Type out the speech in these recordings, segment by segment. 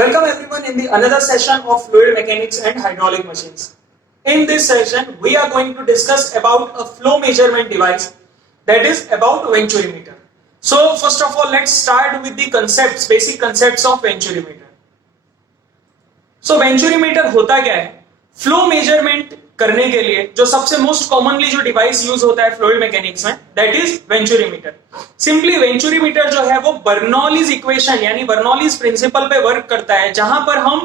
Welcome everyone in the another session of fluid mechanics and hydraulic machines. In this session, we are going to discuss about a flow measurement device, that is about venturimeter. So first of all, let's start with the concepts, basic concepts of venturimeter. So venturimeter होता क्या है? Flow measurement करने के लिए जो सबसे most commonly जो device use होता है फ्लूइड मैकेनिक्स में, that is venturimeter. Simply venturimeter जो है वो बर्नौलीज इक्वेशन यानी बर्नौलीज प्रिंसिपल पे वर्क करता है, जहां पर हम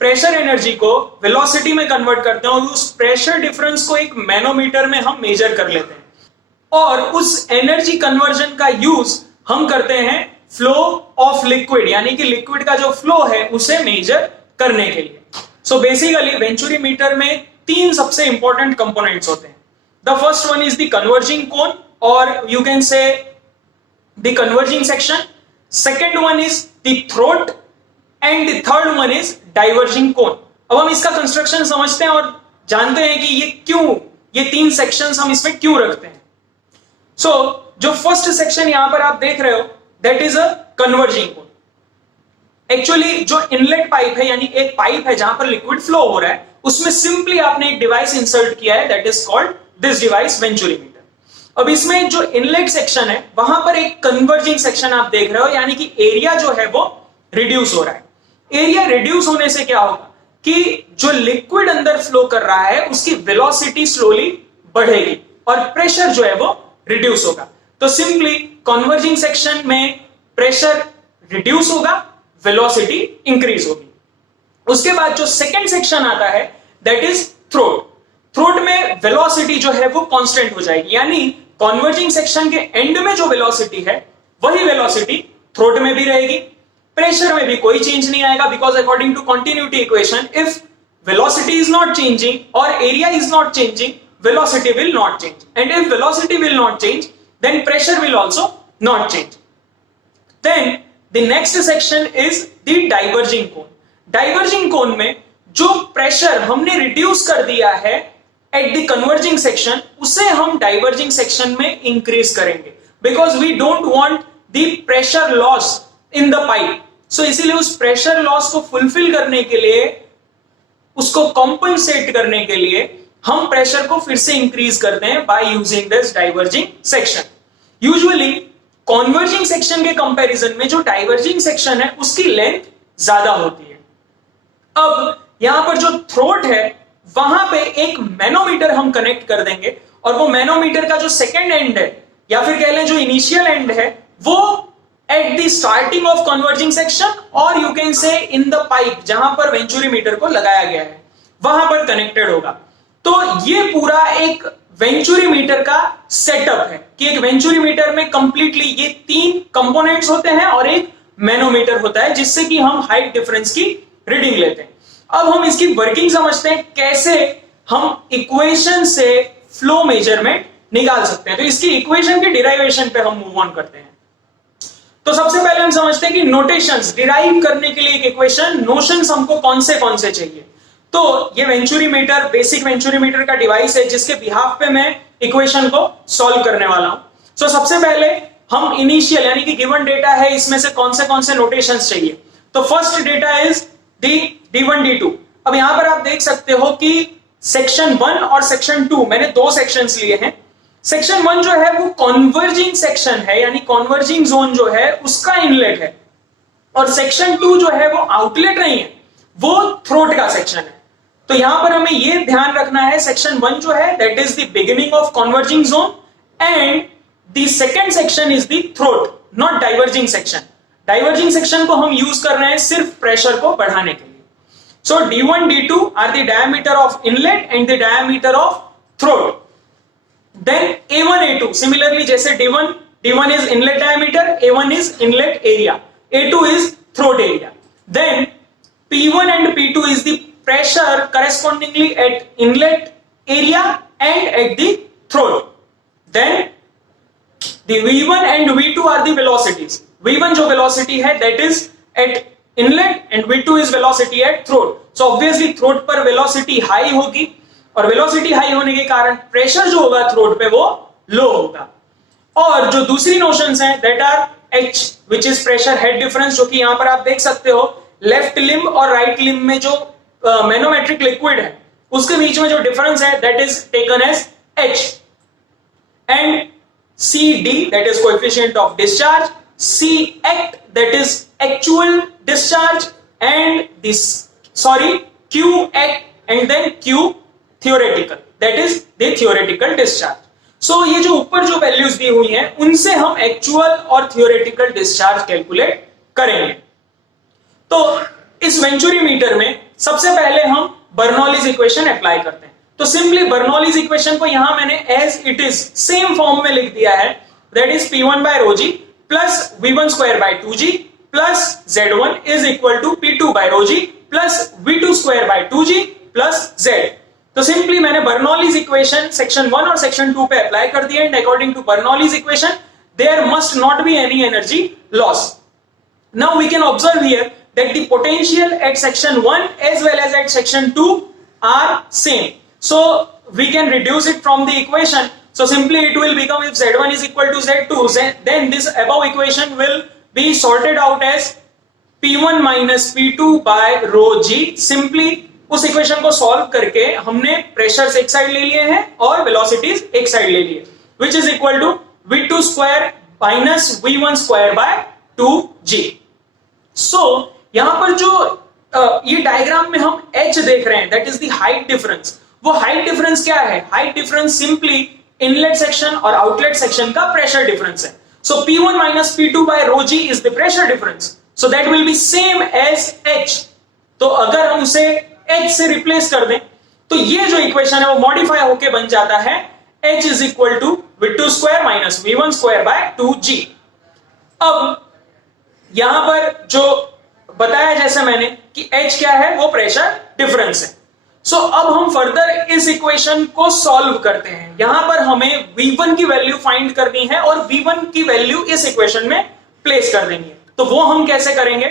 प्रेशर एनर्जी को वेलोसिटी में कन्वर्ट करते हैं और उस प्रेशर डिफरेंस को एक मैनोमीटर में हम मेजर कर लेते हैं और उस एनर्जी कन्वर्जन का यूज हम करते हैं फ्लो ऑफ लिक्विड यानी कि लिक्विड का जो फ्लो है उसे मेजर करने के लिए. सो बेसिकली वेंचुरीमीटर में तीन सबसे इंपॉर्टेंट कंपोनेंट्स होते हैं. The first one is the converging cone और you can say the converging section. Second one is the throat and the third one is diverging cone. अब हम इसका कंस्ट्रक्शन समझते हैं और जानते हैं कि ये तीन सेक्शंस हम इसमें क्यों रखते हैं. सो जो फर्स्ट सेक्शन यहां पर आप देख रहे हो that is a converging cone. Actually जो इनलेट पाइप है यानी एक पाइप है जहां पर लिक्विड फ्लो हो रहा है, उसमें सिंपली आपने एक डिवाइस इंसर्ट किया है, that is called this device venturimeter. अब इसमें जो इनलेट सेक्शन है वहां पर एक कन्वर्जिंग सेक्शन आप देख रहे हो यानी कि एरिया जो है वो रिड्यूस हो रहा है. एरिया रिड्यूस होने से क्या होगा कि जो लिक्विड अंदर फ्लो कर रहा है उसकी वेलोसिटी स्लोली बढ़ेगी और प्रेशर जो है वो रिड्यूस होगा. तो सिंपली कन्वर्जिंग सेक्शन में प्रेशर रिड्यूस होगा, वेलोसिटी इंक्रीज होगी. उसके बाद जो सेकंड सेक्शन आता है दैट इज थ्रोट. थ्रोट में वेलोसिटी जो है वो कांस्टेंट हो जाएगी यानी कन्वर्जिंग सेक्शन के एंड में जो वेलोसिटी है वही वेलोसिटी थ्रोट में भी रहेगी. प्रेशर में भी कोई चेंज नहीं आएगा because according to continuity equation if velocity is not changing और area is not changing, velocity will not change, and if velocity will not change then pressure will also not change. Then the next section is the diverging cone. Diverging cone में जो pressure हमने reduce कर दिया है at the converging section उसे हम diverging section में increase करेंगे because we don't want the pressure loss in the pipe. So इसीलिए उस प्रेशर लॉस को फुलफिल करने के लिए, उसको कॉम्पनसेट करने के लिए हम प्रेशर को फिर से इंक्रीज करते हैं by using this diverging section. Usually converging section के कंपैरिजन में जो डाइवर्जिंग सेक्शन है उसकी लेंथ ज्यादा होती है. अब यहां पर जो थ्रोट है वहां पे एक मैनोमीटर हम कनेक्ट कर देंगे और वो मैनोमीटर का जो सेकेंड एंड है या फिर कह लें जो इनिशियल एंड है वो at the starting of converging section और you can say in the pipe जहां पर वेंचुरीमीटर को लगाया गया है वहां पर कनेक्टेड होगा. तो ये पूरा एक वेंचुरीमीटर का सेटअप है कि एक वेंचुरीमीटर में कंप्लीटली ये तीन कंपोनेंट्स होते हैं और एक मैनोमीटर होता है जिससे कि हम हाइट डिफरेंस की रीडिंग लेते हैं. अब हम इसकी वर्किंग समझते हैं, कैसे हम इक्वेशन से फ्लो मेजरमेंट निकाल सकते हैं. तो इसकी इक्वेशन के डिराइवेशन पे हम मूव ऑन करते हैं. तो सबसे पहले हम समझते हैं कि नोटेशंस डिराइव करने के लिए एक इक्वेशन, नोशंस हमको कौन से चाहिए. तो ये वेंचुरीमीटर बेसिक वेंचुरीमीटर का डिवाइस है जिसके बिहाफ पे मैं इक्वेशन को सॉल्व करने वाला हूं. सो सबसे पहले हम इनिशियल यानी कि गिवन डेटा है इसमें से कौन से नोटेशंस चाहिए. तो first data is D1 D2. अब यहां पर आप देख सकते हो कि सेक्शन 1 और सेक्शन 2 मैंने दो सेक्शंस लिए हैं. सेक्शन 1 जो है वो कन्वर्जिंग सेक्शन है यानी कन्वर्जिंग जोन जो है उसका इनलेट है और सेक्शन 2 जो है वो आउटलेट नहीं है, वो थ्रोट का सेक्शन है. तो यहां पर हमें यह ध्यान रखना है सेक्शन 1 जो है that is the beginning of converging zone and the second section is the throat, not diverging section. Diverging section को हम यूज कर रहे हैं सिर्फ प्रेशर को बढ़ाने के लिए. So D1 D2 are the diameter of inlet and the diameter of throat. Then A1 A2 similarly जैसे D1 is inlet diameter, A1 is inlet area, A2 is throat area. Then P1 and P2 is the pressure correspondingly at inlet area and at the throat. Then the V1 and V2 are the velocities. V1 जो velocity है that is at inlet and V2 is velocity at throat. So obviously throat पर velocity high होगी और velocity high होने के कारण pressure जो होगा throat पे वो low होगा. और जो दूसरी notions हैं that are H which is pressure head difference जो कि यहां पर आप देख सकते हो लेफ्ट लिम्ब और राइट लिम्ब में जो मैनोमेट्रिक लिक्विड है उसके बीच में जो डिफरेंस है that is taken as H, and CD that is coefficient of discharge, C act that is actual discharge, and this Q act and then Q theoretical that is the theoretical discharge. So ये जो ऊपर जो values दी हुई हैं उनसे हम actual और theoretical discharge calculate करेंगे। तो इस वेंचुरीमीटर में सबसे पहले हम बर्नौलीज इक्वेशन अप्लाई करते हैं। तो सिंपली बर्नौलीज इक्वेशन को यहां मैंने as it is same form में लिख दिया है, that is P1 by rho g plus V1 square by 2g plus Z1 is equal to P2 by rho g plus V2 square by 2g plus Z। तो simply मैंने Bernoulli's equation section 1 और section 2 पे apply कर दिया, and according to Bernoulli's equation there must not be any energy loss. Now we can observe here that the potential at section 1 as well as at section 2 are same. So we can reduce it from the equation. So simply it will become, if Z1 is equal to Z2, then this above equation will be sorted out as P1 minus P2 by rho g. Simply उस equation को solve करके हमने pressures एक side ले लिए हैं और velocities एक साइड ले लिए, which is equal to V2 square minus V1 square by 2g. So यहां पर जो ये डायग्राम में हम H देख रहे हैं that is the height difference. वो हाइट डिफरेंस क्या है? Height difference simply inlet section और आउटलेट सेक्शन का प्रेशर डिफरेंस है। सो P1 minus P2 by rho g is the pressure difference. So that will be same as H. तो अगर हम उसे H से रिप्लेस कर दें तो ये जो इक्वेशन है वो मॉडिफाई होके बन जाता है H is equal to V2 square minus V1 square by 2g। अब यहां पर जो बताया जैसे मैंने कि H क्या है, वो प्रेशर डिफरेंस है। सो अब हम फर्दर इस इक्वेशन को सॉल्व करते हैं। यहां पर हमें V1 की वैल्यू फाइंड करनी है और V1 की वैल्यू इस इक्वेशन में प्लेस कर देनी है। तो वो हम कैसे करेंगे?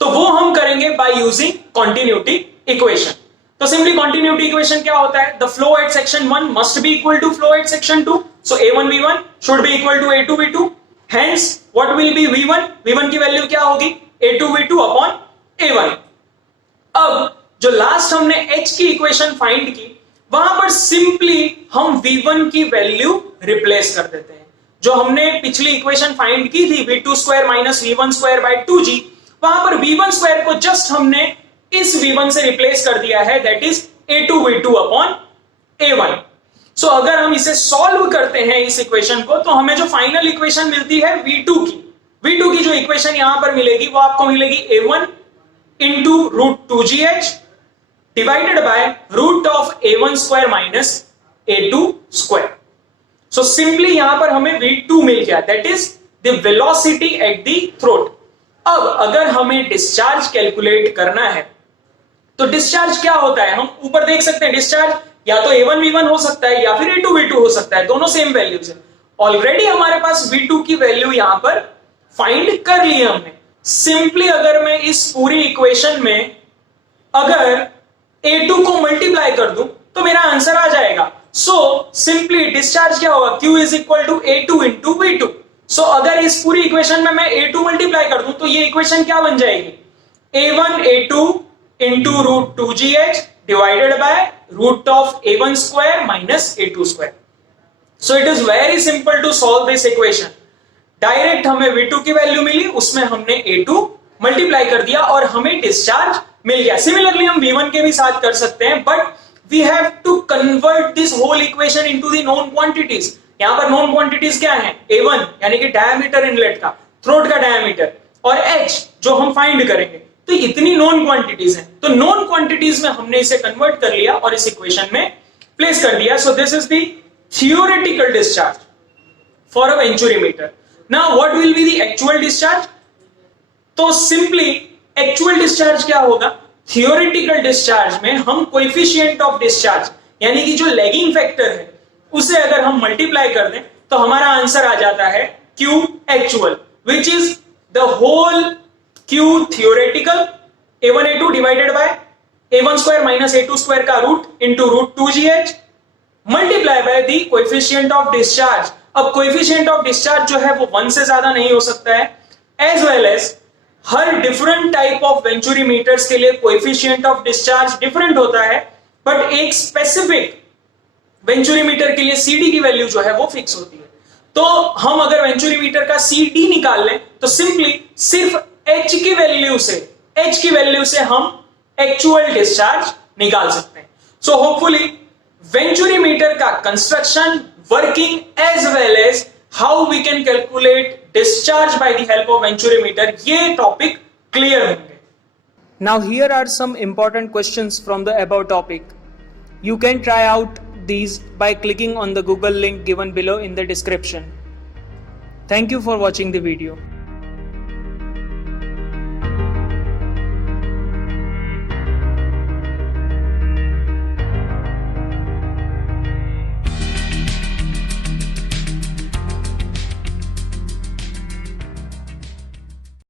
तो वो हम करेंगे बाय यूजिंग कॉन्टिन्यूटी इक्वेशन। तो सिंपली कॉन्टिन्यूटी इक्वेशन क्या होता है? The flow at section 1 must be equal to flow at section 2। So A1 V1 should be equal to A2 V2। Hence what will be V1? V1 की value क्या होगी? A2 V2 upon A1। अब जो last हमने H की equation find की वहां पर सिंपली हम V1 की वैल्यू रिप्लेस कर देते हैं। जो हमने पिछली इक्वेशन फाइंड की थी V2 square minus V1 square by 2g, वहां पर V1 स्क्वायर को जस्ट हमने इस V1 से रिप्लेस कर दिया है, that is A2 V2 upon A1। सो अगर हम इसे सॉल्व करते हैं इस इक्वेशन को, तो हमें जो फाइनल इक्वेशन मिलती है V2 की जो इक्वेशन यहां पर मिलेगी वो आपको मिलेगी A1 into root 2gh divided by root of A1 square minus A2 square. So simply यहां पर हमें V2 मिल गया, that is the velocity at the throat. अब अगर हमें डिस्चार्ज कैलकुलेट करना है तो डिस्चार्ज क्या होता है? हम ऊपर देख सकते हैं डिस्चार्ज या तो A1 V1 हो सकता है या फिर A2 V2 हो सकता है, दोनों सेम वैल्यूज है। ऑलरेडी हमारे पास V2 की वैल्यू यहां पर फाइंड कर ली है हमने। सिंपली अगर मैं इस पूरी इक्वेशन में अगर A2 को मल्टीप्लाई कर दूं तो मेरा आंसर आ जाएगा। सो सिंपली डिस्चार्ज क्या होगा? Q is equal to A2 into V2। So अगर इस पूरी इक्वेशन में मैं A2 मल्टीप्लाई कर दूं तो ये इक्वेशन क्या बन जाएगी? A1 A2 into root 2gh divided by root of A1 square minus A2 square. So it is very simple to solve this equation. Direct हमें V2 की वैल्यू मिली, उसमें हमने A2 मल्टीप्लाई कर दिया और हमें डिस्चार्ज मिल गया। सिमिलरली हम V1 के भी साथ कर सकते हैं, but we have to convert this whole equation into the known quantities. यहां पर नोन क्वांटिटीज क्या है? A1 यानी कि डायमीटर इनलेट का, थ्रोट का डायमीटर, और H जो हम फाइंड करेंगे। तो इतनी नोन क्वांटिटीज हैं, तो नोन क्वांटिटीज में हमने इसे कन्वर्ट कर लिया और इस इक्वेशन में प्लेस कर दिया। So this is the theoretical discharge for a venturimeter. Now what will be the actual discharge? तो सिंपली एक्चुअल डिस्चार्ज क्या होगा? थियोरेटिकल डिस्चार्ज में हम कोएफिशिएंट ऑफ डिस्चार्ज यानी कि जो लैगिंग फैक्टर है उसे अगर हम मल्टीप्लाई कर दें तो हमारा आंसर आ जाता है Q actual, which is the whole Q theoretical A1 A2 divided by A1 square minus A2 square का root into root 2gh multiply by the coefficient of discharge. अब कोएफिशिएंट ऑफ डिस्चार्ज जो है वो 1 से ज्यादा नहीं हो सकता है, एज वेल एज हर डिफरेंट टाइप ऑफ वेंचुरीमीटर्स के लिए कोएफिशिएंट ऑफ डिस्चार्ज डिफरेंट होता है, बट एक स्पेसिफिक वेंचुरीमीटर के लिए CD की वैल्यू जो है वो फिक्स होती है। तो हम अगर वेंचुरीमीटर का CD निकाल लें तो सिंपली सिर्फ H की वैल्यू से हम एक्चुअल डिस्चार्ज निकाल सकते हैं। सो होपफुली वेंचुरीमीटर का construction, working as well as how we can calculate discharge by the help of venturimeter, ये टॉपिक क्लियर होंगे। Now here are some important questions from the above topic. You can try out these by clicking on the Google link given below in the description. Thank you for watching the video.